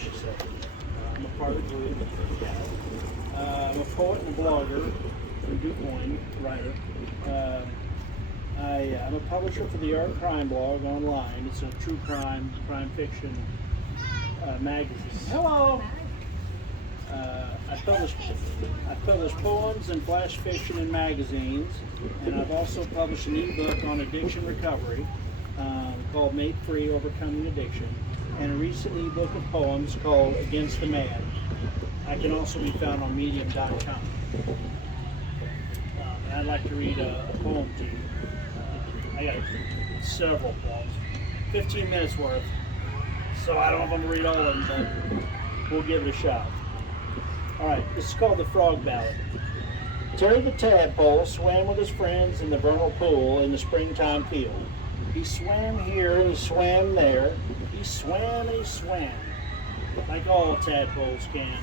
what she said. I'm a part of the group. I'm a poet and a blogger from Du Quoin, writer. I'm a publisher for the Art Crime blog online. It's a true crime fiction magazine. Hello! I publish poems and flash fiction in magazines, and I've also published an ebook on addiction recovery called Made Free, Overcoming Addiction, and a recent ebook of poems called Against the Man. I can also be found on medium.com. And I'd like to read a poem to you. I got several poems, 15 minutes worth, so I don't know if I'm going to read all of them, but we'll give it a shot. All right, this is called the Frog Ballad. Terry the Tadpole swam with his friends in the vernal pool in the springtime field. He swam here and he swam there. He swam and he swam, like all tadpoles can.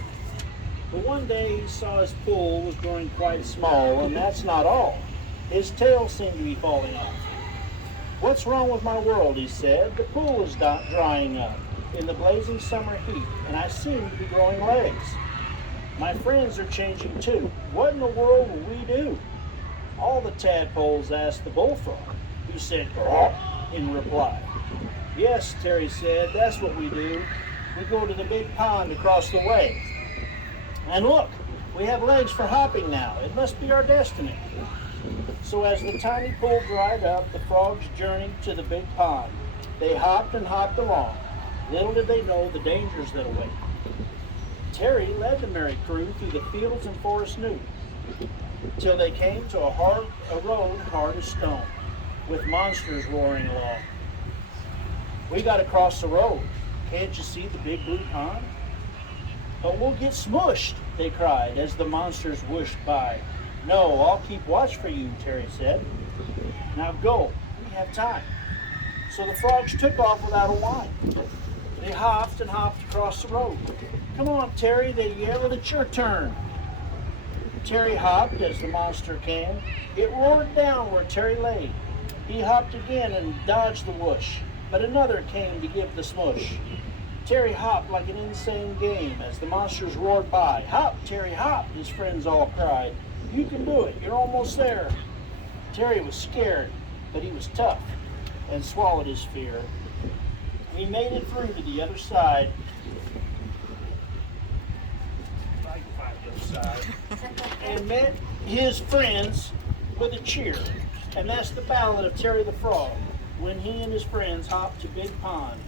But one day he saw his pool was growing quite small, and that's not all. His tail seemed to be falling off. "What's wrong with my world?" he said. "The pool is drying up in the blazing summer heat, and I seem to be growing legs. My friends are changing too. What in the world will we do?" All the tadpoles asked the bullfrog. He said, "Grrrr," in reply. "Yes," Terry said, "that's what we do. We go to the big pond across the way. And look, we have legs for hopping now. It must be our destiny." So as the tiny pool dried up, the frogs journeyed to the big pond. They hopped and hopped along. Little did they know the dangers that await. Terry led the merry crew through the fields and forests new, till they came to a road hard as stone, with monsters roaring along. "We got to cross the road. Can't you see the big blue pond?" "But we'll get smushed," they cried as the monsters whooshed by. "No, I'll keep watch for you," Terry said. "Now go, we have time." So the frogs took off without a whine. They hopped and hopped across the road. "Come on, Terry," they yelled, "it's your turn." Terry hopped as the monster came. It roared down where Terry lay. He hopped again and dodged the whoosh, but another came to give the smush. Terry hopped like an insane game as the monsters roared by. "Hop, Terry, hop," his friends all cried. "You can do it, you're almost there." Terry was scared, but he was tough and swallowed his fear. He made it through to the other side. If I can find the other side. And met his friends with a cheer. And that's the ballad of Terry the Frog, when he and his friends hopped to Big Pond.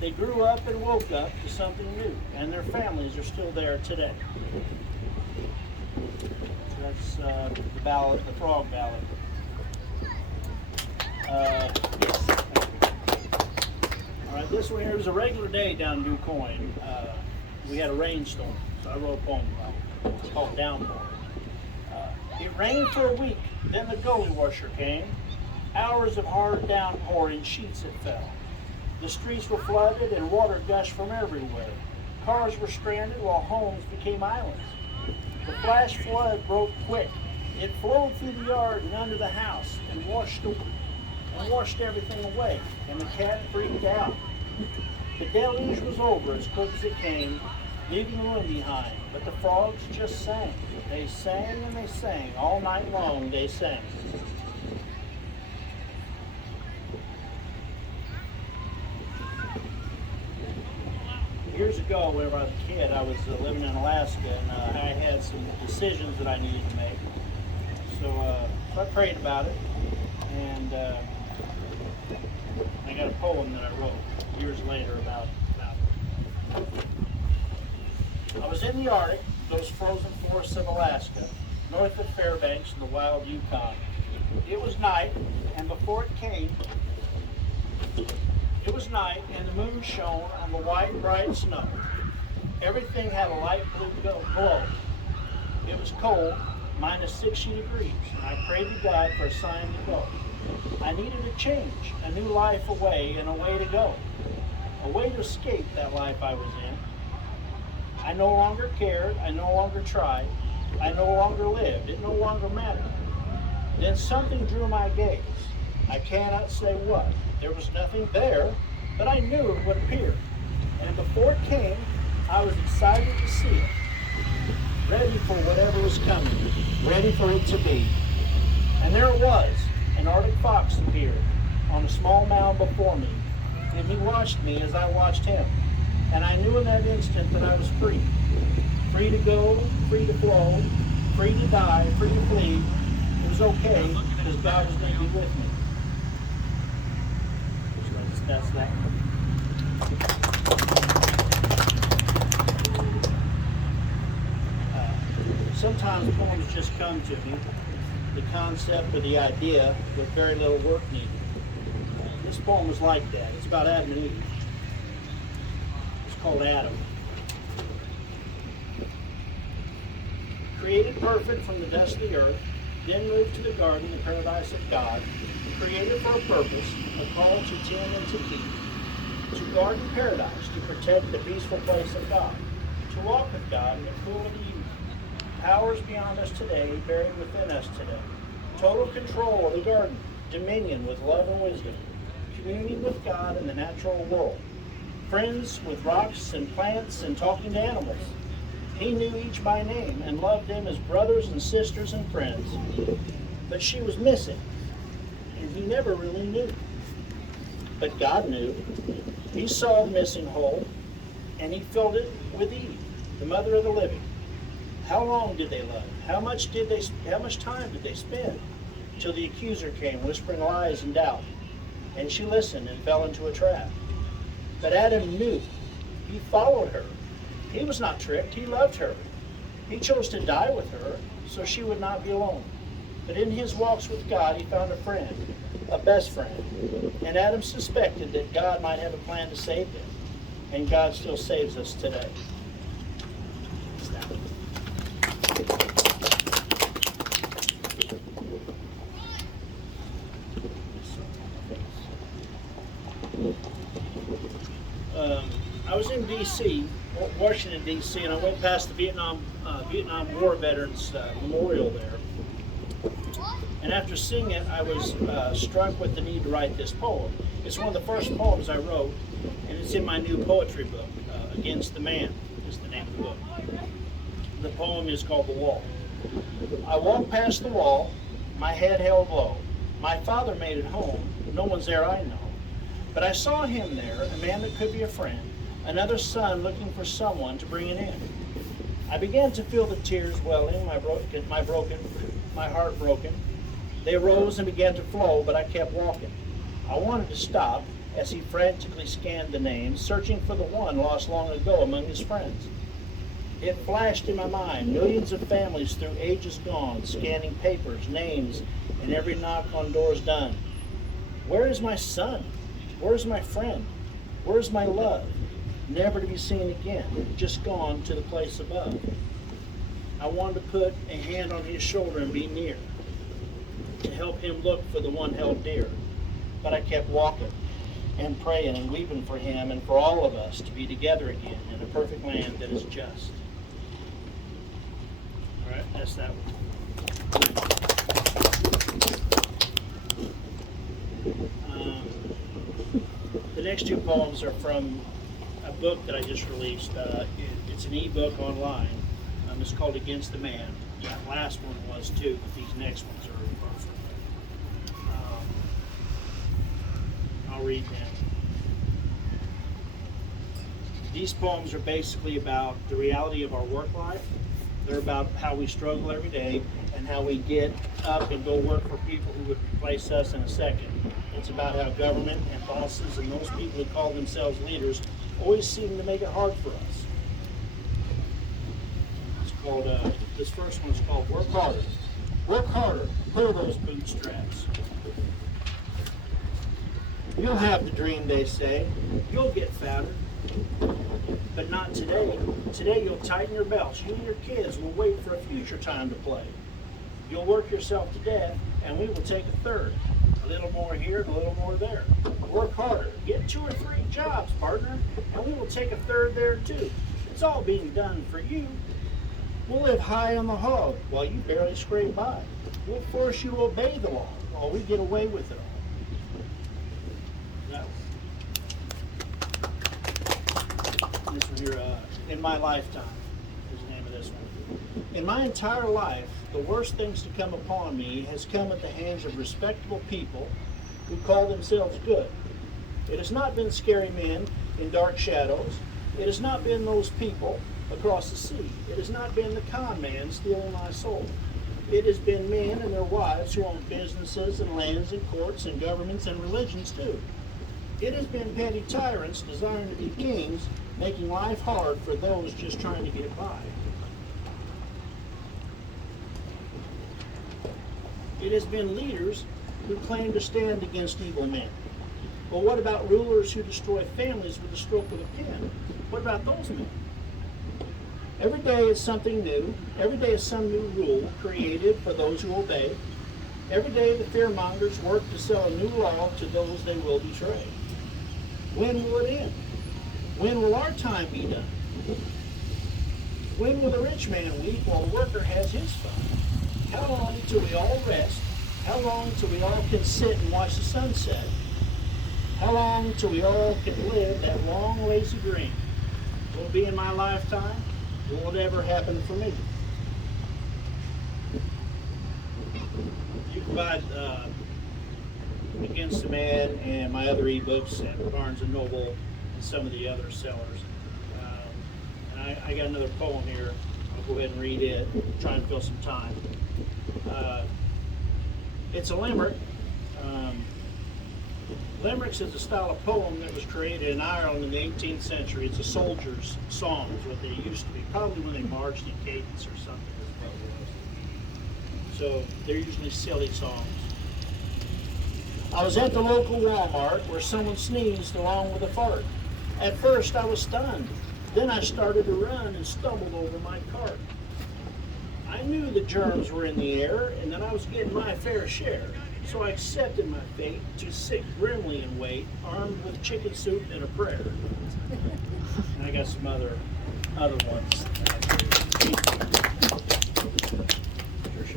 They grew up and woke up to something new, and their families are still there today. So that's the ballad, the Frog Ballad. Yes. All right, this one here was a regular day down in Du Quoin. We had a rainstorm, so I wrote a poem about it. It's called Downpour. It rained for a week, then the gully washer came. Hours of hard downpour, in sheets it fell. The streets were flooded and water gushed from everywhere. Cars were stranded while homes became islands. The flash flood broke quick. It flowed through the yard and under the house and washed everything away, and the cat freaked out. The deluge was over as quick as it came, leaving ruin behind, but the frogs just sang. They sang and they sang, all night long they sang. Years ago, whenever I was a kid, I was living in Alaska, and I had some decisions that I needed to make. So I prayed about it, and I got a poem that I wrote years later about it. I was in the Arctic, those frozen forests of Alaska, north of Fairbanks and the wild Yukon. It was night, and before it came, it was night, and the moon shone on the white, bright snow. Everything had a light blue glow. It was cold, minus 60 degrees, and I prayed to God for a sign to go. I needed a change, a new life away, and a way to go. A way to escape that life I was in. I no longer cared, I no longer tried, I no longer lived, it no longer mattered. Then something drew my gaze. I cannot say what. There was nothing there, but I knew it would appear. And before it came, excited to see it, ready for whatever was coming, ready for it to be. And there it was. An Arctic fox appeared on a small mound before me, and he watched me as I watched him. And I knew in that instant that I was free. Free to go, free to flow, free to die, free to flee. It was okay, because God was going to be with me. So that's that. Sometimes poems just come to me, the concept or the idea, with very little work needed. This poem was like that. It's about Adam and Eve. It's called Adam. Created perfect from the dust of the earth, then moved to the garden, the paradise of God, created for a purpose, a call to tend and to keep, to guard in paradise, to protect the peaceful place of God, to walk with God in the cool of the evening. Powers beyond us today, buried within us today. Total control of the garden, dominion with love and wisdom, communion with God in the natural world, friends with rocks and plants and talking to animals. He knew each by name and loved them as brothers and sisters and friends. But she was missing, and he never really knew. But God knew. He saw the missing hole, and he filled it with Eve, the mother of the living. How long did they love? How much time did they spend? Till the accuser came, whispering lies and doubt. And she listened and fell into a trap. But Adam knew. He followed her. He was not tricked. He loved her. He chose to die with her so she would not be alone. But in his walks with God, he found a friend, a best friend. And Adam suspected that God might have a plan to save them. And God still saves us today. I was in D.C., Washington, D.C., and I went past the Vietnam War Veterans Memorial there. And after seeing it, I was struck with the need to write this poem. It's one of the first poems I wrote, and it's in my new poetry book, Against the Man is the name of the book. The poem is called The Wall. I walked past the wall, my head held low. My father made it home, no one's there I know. But I saw him there, a man that could be a friend, another son looking for someone to bring it in. I began to feel the tears welling, my heart broken. They rose and began to flow, but I kept walking. I wanted to stop as he frantically scanned the names, searching for the one lost long ago among his friends. It flashed in my mind, millions of families through ages gone, scanning papers, names, and every knock on doors done. Where is my son? Where is my friend? Where is my love? Never to be seen again, just gone to the place above. I wanted to put a hand on his shoulder and be near, to help him look for the one held dear. But I kept walking and praying and weeping for him and for all of us to be together again in a perfect land that is just. All right, that's that one. The next two poems are from a book that I just released. It's an e-book online. It's called Against the Man. That last one was too, but these next ones are from. I'll read them. These poems are basically about the reality of our work life. They're about how we struggle every day and how we get up and go work for people who would replace us in a second. It's about how government and bosses and those people who call themselves leaders always seem to make it hard for us. It's called, this first one's called Work Harder. Work harder, pull those bootstraps. You'll have the dream, they say. You'll get fatter. But not today. Today you'll tighten your belts. You and your kids will wait for a future time to play. You'll work yourself to death, and we will take a third. A little more here and a little more there. Work harder. Get 2 or 3 jobs, partner, and we will take a third there too. It's all being done for you. We'll live high on the hog while you barely scrape by. We'll force you to obey the law while we get away with it all. this one here, In My Lifetime is the name of this one. In my entire life, the worst things to come upon me has come at the hands of respectable people who call themselves good. It has not been scary men in dark shadows. It has not been those people across the sea. It has not been the con man stealing my soul. It has been men and their wives who own businesses and lands and courts and governments and religions too. It has been petty tyrants desiring to be kings, making life hard for those just trying to get by. It has been leaders who claim to stand against evil men. But what about rulers who destroy families with a stroke of a pen? What about those men? Every day is something new. Every day is some new rule created for those who obey. Every day the fearmongers work to sell a new law to those they will betray. When will it end? When will our time be done? When will the rich man weep while the worker has his fun? How long until we all rest? How long until we all can sit and watch the sunset? How long until we all can live that long, lazy dream? Will it be in my lifetime? Will it ever happen for me? You can buy Against the Man and my other ebooks at Barnes & Noble and some of the other sellers. And I got another poem here. I'll go ahead and read it, try and fill some time. It's a limerick. Limericks is a style of poem that was created in Ireland in the 18th century. It's a soldier's song, is what they used to be. Probably when they marched in cadence or something is what it was. So they're usually silly songs. I was at the local Walmart where someone sneezed along with a fart. At first I was stunned. Then I started to run and stumbled over my cart. I knew the germs were in the air and that I was getting my fair share. So I accepted my fate to sit grimly and wait, armed with chicken soup and a prayer. And I got some other ones.